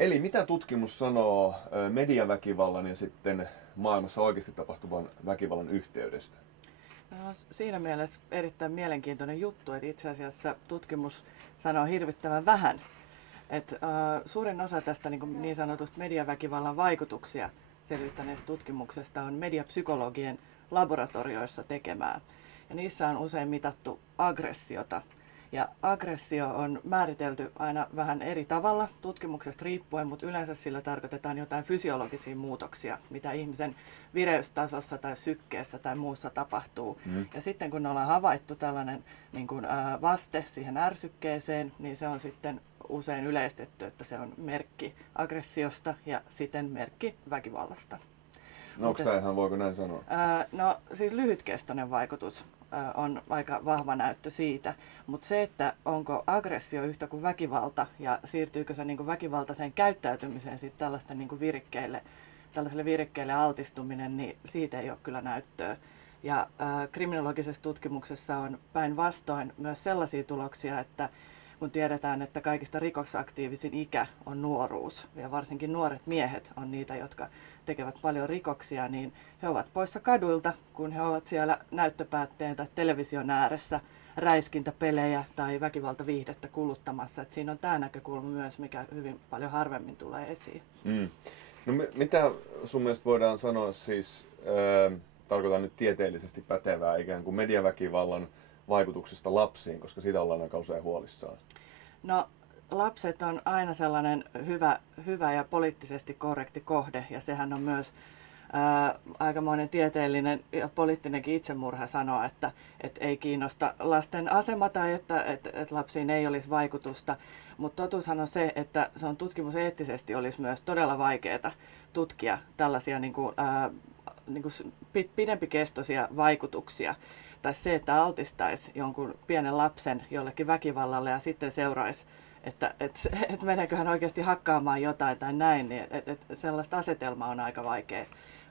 Eli mitä tutkimus sanoo mediaväkivallan ja sitten maailmassa oikeasti tapahtuvan väkivallan yhteydestä? No, siinä mielessä erittäin mielenkiintoinen juttu, että itse asiassa tutkimus sanoo hirvittävän vähän. Suurin osa tästä niin sanotusta mediaväkivallan vaikutuksia selvittäneestä tutkimuksesta on mediapsykologien laboratorioissa tekemää. Ja niissä on usein mitattu aggressiota. Ja aggressio on määritelty aina vähän eri tavalla tutkimuksesta riippuen, mutta yleensä sillä tarkoitetaan jotain fysiologisia muutoksia, mitä ihmisen vireystasossa tai sykkeessä tai muussa tapahtuu. Ja sitten kun ollaan havaittu tällainen vaste siihen ärsykkeeseen, niin se on sitten usein yleistetty, että se on merkki aggressiosta ja siten merkki väkivallasta. No onko tämä ihan, voiko näin sanoa? No siis lyhytkestoinen vaikutus on aika vahva näyttö siitä, mutta se, että onko aggressio yhtä kuin väkivalta ja siirtyykö se väkivaltaiseen käyttäytymiseen sitten tällaiselle virikkeelle altistuminen, niin siitä ei ole kyllä näyttöä. Ja kriminologisessa tutkimuksessa on päinvastoin myös sellaisia tuloksia, että kun tiedetään, että kaikista rikosaktiivisin ikä on nuoruus ja varsinkin nuoret miehet on niitä, jotka tekevät paljon rikoksia, niin he ovat poissa kaduilta, kun he ovat siellä näyttöpäätteen tai television ääressä räiskintäpelejä tai väkivaltaviihdettä kuluttamassa. Et siinä on tämä näkökulma myös, mikä hyvin paljon harvemmin tulee esiin. No mitä sun mielestä voidaan sanoa siis, tarkoitan nyt tieteellisesti pätevää, ikään kuin mediaväkivallan vaikutuksesta lapsiin, koska siitä ollaan aika usein huolissaan? No, lapset on aina sellainen hyvä ja poliittisesti korrekti kohde, ja sehän on myös aikamoinen tieteellinen ja poliittinenkin itsemurha sanoa, että ei kiinnosta lasten asema tai että lapsiin ei olisi vaikutusta. Mutta totuushan on se, että se on tutkimuseettisesti olisi myös todella vaikeaa tutkia tällaisia pidempikestoisia vaikutuksia. Tai se, että altistaisi jonkun pienen lapsen jollekin väkivallalle ja sitten seuraisi, että meneekö hän oikeasti hakkaamaan jotain tai näin, niin sellaista asetelmaa on aika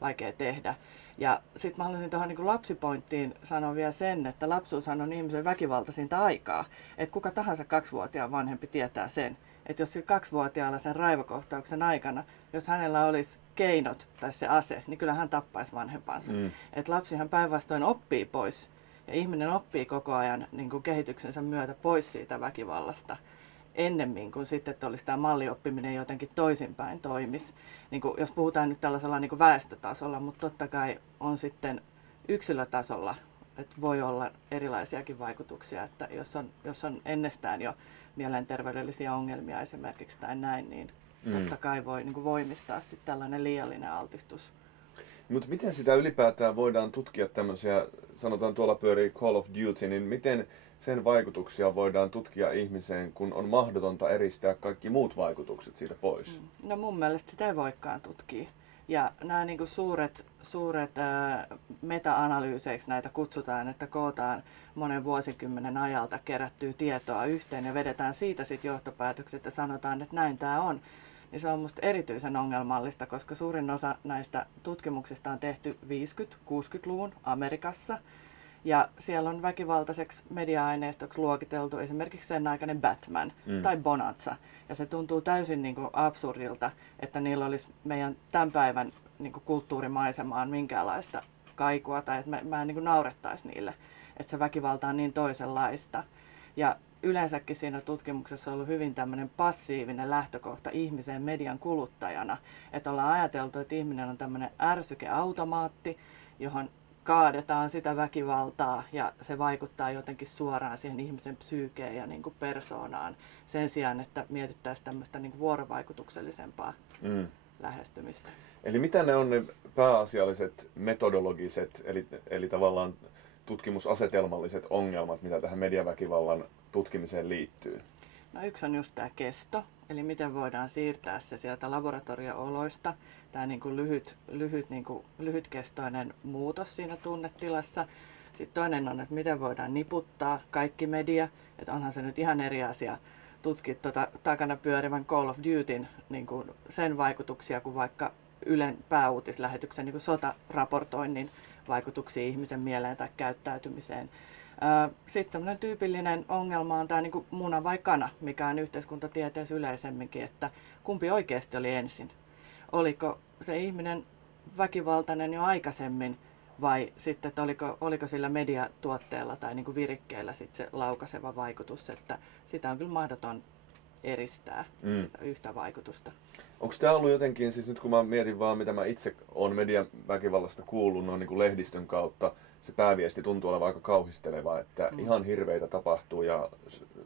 vaikea tehdä. Ja sitten mä haluaisin tuohon lapsipointtiin sanoa vielä sen, että lapsuushan on ihmisen väkivaltaisinta aikaa. Että kuka tahansa 2-vuotiaan vanhempi tietää sen, että jos 2-vuotiaalla sen raivokohtauksen aikana, jos hänellä olisi keinot tai se ase, niin kyllä hän tappaisi vanhempansa. Että lapsihan päinvastoin oppii pois ja ihminen oppii koko ajan kehityksensä myötä pois siitä väkivallasta ennemmin kuin sitten, että olisi tämä mallioppiminen jotenkin toisinpäin toimisi. Jos puhutaan nyt tällaisella väestötasolla, mutta totta kai on sitten yksilötasolla, että voi olla erilaisiakin vaikutuksia, että jos on ennestään jo mielenterveydellisiä ongelmia esimerkiksi tai näin, niin totta kai voi voimistaa sitten tällainen liiallinen altistus. Mutta miten sitä ylipäätään voidaan tutkia tämmöisiä, sanotaan tuolla pyörii Call of Duty, niin miten sen vaikutuksia voidaan tutkia ihmiseen, kun on mahdotonta eristää kaikki muut vaikutukset siitä pois? No mun mielestä sitä ei voikaan tutkia. Ja nämä suuret meta-analyyseiksi näitä kutsutaan, että kootaan monen vuosikymmenen ajalta kerättyä tietoa yhteen ja vedetään siitä sitten johtopäätökset ja sanotaan, että näin tämä on. Niin se on musta erityisen ongelmallista, koska suurin osa näistä tutkimuksista on tehty 50-60-luvun Amerikassa. Ja siellä on väkivaltaiseksi media-aineistoksi luokiteltu esimerkiksi sen aikainen Batman tai Bonanza. Ja se tuntuu täysin absurdilta, että niillä olisi meidän tämän päivän kulttuurimaisemaan minkäänlaista kaikua tai että mä en naurettaisi niille, että se väkivalta on niin toisenlaista. Ja yleensäkin siinä tutkimuksessa on ollut hyvin tämmöinen passiivinen lähtökohta ihmiseen median kuluttajana. Että ollaan ajateltu, että ihminen on tämmöinen ärsykeautomaatti, johon kaadetaan sitä väkivaltaa ja se vaikuttaa jotenkin suoraan siihen ihmisen psyykeen ja persoonaan sen sijaan, että mietittäisiin tämmöistä vuorovaikutuksellisempaa lähestymistä. Eli mitä ne on ne pääasialliset metodologiset, eli tavallaan tutkimusasetelmalliset ongelmat, mitä tähän mediaväkivallan tutkimiseen liittyy? No yksi on just tämä kesto, eli miten voidaan siirtää se sieltä laboratorio-oloista, tämä lyhytkestoinen muutos siinä tunnetilassa. Sitten toinen on, että miten voidaan niputtaa kaikki media, että onhan se nyt ihan eri asia tutkia takana pyörivän Call of Dutyn sen vaikutuksia kuin vaikka Ylen pääuutislähetyksen sotaraportoinnin vaikutuksia ihmisen mieleen tai käyttäytymiseen. Sitten tämmöinen tyypillinen ongelma on tämä niin muna vai kana, mikä on yhteiskuntatieteessä yleisemminkin, että kumpi oikeasti oli ensin. Oliko se ihminen väkivaltainen jo aikaisemmin vai sitten, että oliko sillä mediatuotteella tai niin kuin virikkeellä sit se laukaiseva vaikutus, että sitä on kyllä mahdoton eristää sitä yhtä vaikutusta. Onko tämä ollut jotenkin, siis nyt kun mä mietin vaan mitä mä itse olen median väkivallasta kuullut noin niin kuin lehdistön kautta, se pääviesti tuntuu olevan aika kauhisteleva, että ihan hirveitä tapahtuu ja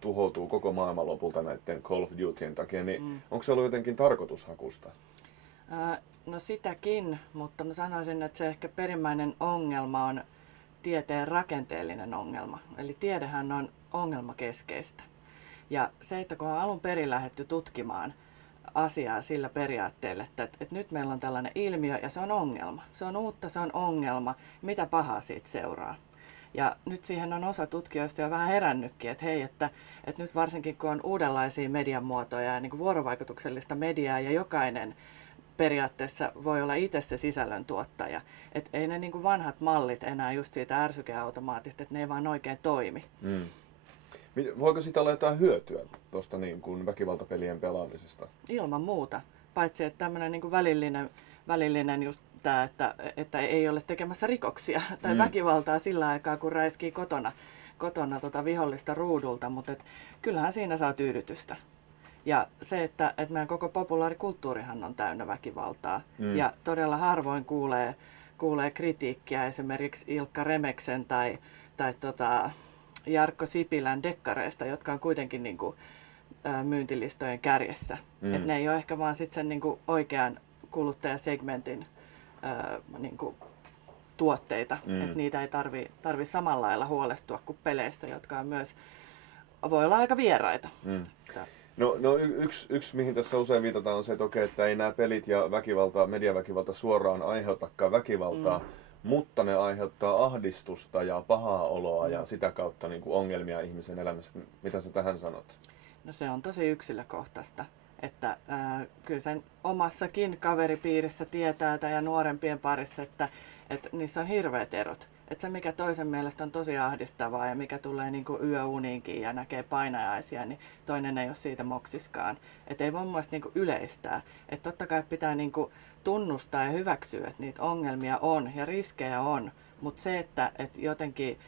tuhoutuu koko maailman lopulta näiden Call of Dutyn takia, niin onko se ollut jotenkin tarkoitushakusta? No sitäkin, mutta mä sanoisin, että se ehkä perimmäinen ongelma on tieteen rakenteellinen ongelma. Eli tiedehän on ongelmakeskeistä. Ja se, että kun on alun perin lähdetty tutkimaan asiaa sillä periaatteella, että nyt meillä on tällainen ilmiö ja se on ongelma. Se on uutta, se on ongelma. Mitä pahaa siitä seuraa? Ja nyt siihen on osa tutkijoista jo vähän herännytkin, että hei, että nyt varsinkin kun on uudenlaisia median muotoja ja niin kuin vuorovaikutuksellista mediaa ja jokainen periaatteessa voi olla itse se sisällöntuottaja. Että ei ne niin kuin vanhat mallit enää just siitä ärsykeautomaatista, että ne ei vaan oikein toimi. Voiko siitä olla jotain hyötyä tuosta niin kuin väkivaltapelien pelaamisesta? Ilman muuta. Paitsi että tämmöinen niin kuin välillinen just tämä, että ei ole tekemässä rikoksia tai väkivaltaa sillä aikaa, kun räiskii kotona vihollista ruudulta, mutta kyllähän siinä saa tyydytystä. Ja se, että meidän koko populaarikulttuurihan on täynnä väkivaltaa ja todella harvoin kuulee kritiikkiä esimerkiksi Ilkka Remeksen tai Jarkko Sipilän dekkareista, jotka on kuitenkin niin kuin, myyntilistojen kärjessä. Et ne ei ole ehkä vaan sit sen niin kuin, oikean kuluttajasegmentin niin kuin, tuotteita. Et niitä ei tarvi samalla lailla huolestua kuin peleistä, jotka on myös, voi olla aika vieraita. No yksi mihin tässä usein viitataan on se, että okei, että ei nämä pelit ja mediaväkivalta suoraan aiheutakaan väkivaltaa, mutta ne aiheuttaa ahdistusta ja pahaa oloa ja sitä kautta niin kuin ongelmia ihmisen elämässä. Mitä sä tähän sanot? No se on tosi yksilökohtaista. Että kyllä sen omassakin kaveripiirissä tietää ja nuorempien parissa, että niissä on hirveät erot. Että se mikä toisen mielestä on tosi ahdistavaa ja mikä tulee niin kuin yöuniinkin ja näkee painajaisia, niin toinen ei ole siitä moksiskaan. Että ei voi mun mielestä niin kuin yleistää. Että totta kai pitää niin kuin tunnustaa ja hyväksyä, että niitä ongelmia on ja riskejä on. Mutta se, että jotenkin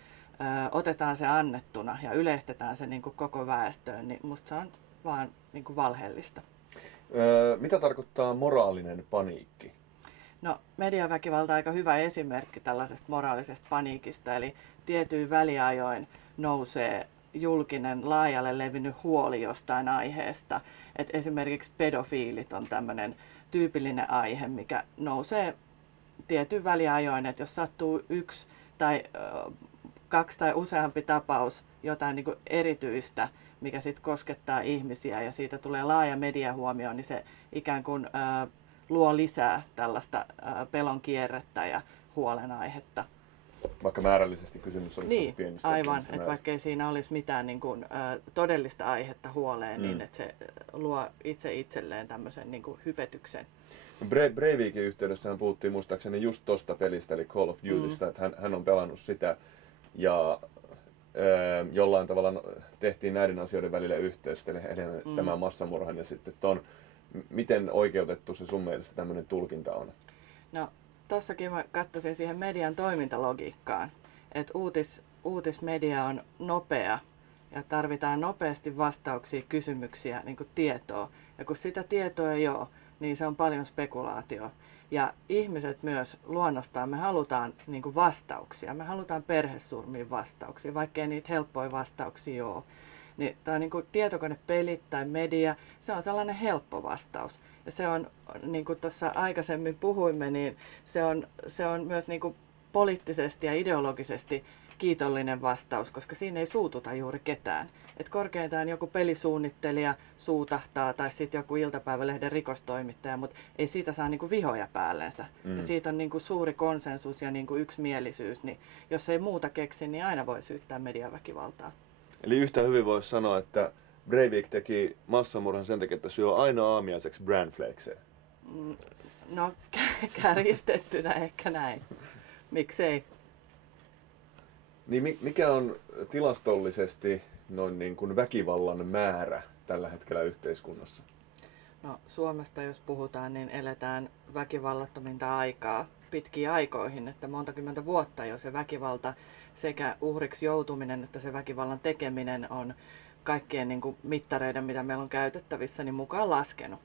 otetaan se annettuna ja yleistetään se niin kuin koko väestöön, niin musta se on vaan niin kuin valheellista. Mitä tarkoittaa moraalinen paniikki? No, mediaväkivalta on aika hyvä esimerkki tällaisesta moraalisesta paniikista, eli tietyin väliajoin nousee julkinen laajalle levinnyt huoli jostain aiheesta. Et esimerkiksi pedofiilit on tämmöinen tyypillinen aihe, mikä nousee tietyin väliajoin, että jos sattuu yksi tai kaksi tai useampi tapaus, jotain niin kuin erityistä, mikä sitten koskettaa ihmisiä ja siitä tulee laaja mediahuomio, niin se ikään kuin luo lisää tällaista pelon kierrettä ja huolenaihetta. Vaikka määrällisesti kysymys olisi niin, pienistä. Aivan, että vaikka ei siinä olisi mitään niin kuin, todellista aihetta huoleen, niin että se luo itselleen tämmöisen niin kuin hypetyksen. Breivikin yhteydessä puhuttiin muistaakseni just tosta pelistä, eli Call of Dutysta, että hän on pelannut sitä ja jollain tavalla tehtiin näiden asioiden välillä yhteys, eli tämän massamurhan ja sitten ton. Miten oikeutettu se sun mielestä tämmöinen tulkinta on? No, tossakin mä katsoisin siihen median toimintalogiikkaan, että uutismedia on nopea ja tarvitaan nopeasti vastauksia, kysymyksiä, niin kuin tietoa. Ja kun sitä tietoa ei ole, niin se on paljon spekulaatioa. Ja ihmiset myös luonnostaan, me halutaan niin kuin vastauksia, me halutaan perhesurmiin vastauksia, vaikkei niitä helppoja vastauksia ole. Niin tämä niin kuin tietokonepelit tai media, se on sellainen helppo vastaus. Ja se on, niin kuin tuossa aikaisemmin puhuimme, niin se on myös niin kuin poliittisesti ja ideologisesti kiitollinen vastaus, koska siinä ei suututa juuri ketään. Et korkeintaan joku pelisuunnittelija suutahtaa tai sitten joku iltapäivälehden rikostoimittaja, mutta ei siitä saa niinku vihoja päällensä. Ja siitä on niinku suuri konsensus ja niinku yksimielisyys, niin jos ei muuta keksi, niin aina voi syyttää mediaväkivaltaa. Eli yhtä hyvin voisi sanoa, että Breivik teki massamurhan sen takia, että syö aina aamiaiseksi brännflakeseen. No kärjistettynä ehkä näin. Miksei? Niin mikä on tilastollisesti noin niin kuin väkivallan määrä tällä hetkellä yhteiskunnassa? No, Suomesta jos puhutaan, niin eletään väkivallattominta aikaa pitkiin aikoihin, että monta kymmentä vuotta jo se väkivalta, sekä uhriksi joutuminen että se väkivallan tekeminen on kaikkien niin kuin mittareiden, mitä meillä on käytettävissä, niin mukaan laskenut.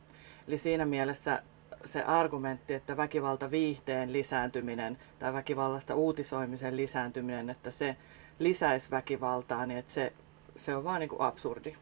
Eli siinä mielessä se argumentti, että väkivaltaviihteen lisääntyminen tai väkivallasta uutisoimisen lisääntyminen, että se lisäisi väkivaltaa, niin että se on vaan niin kuin absurdi.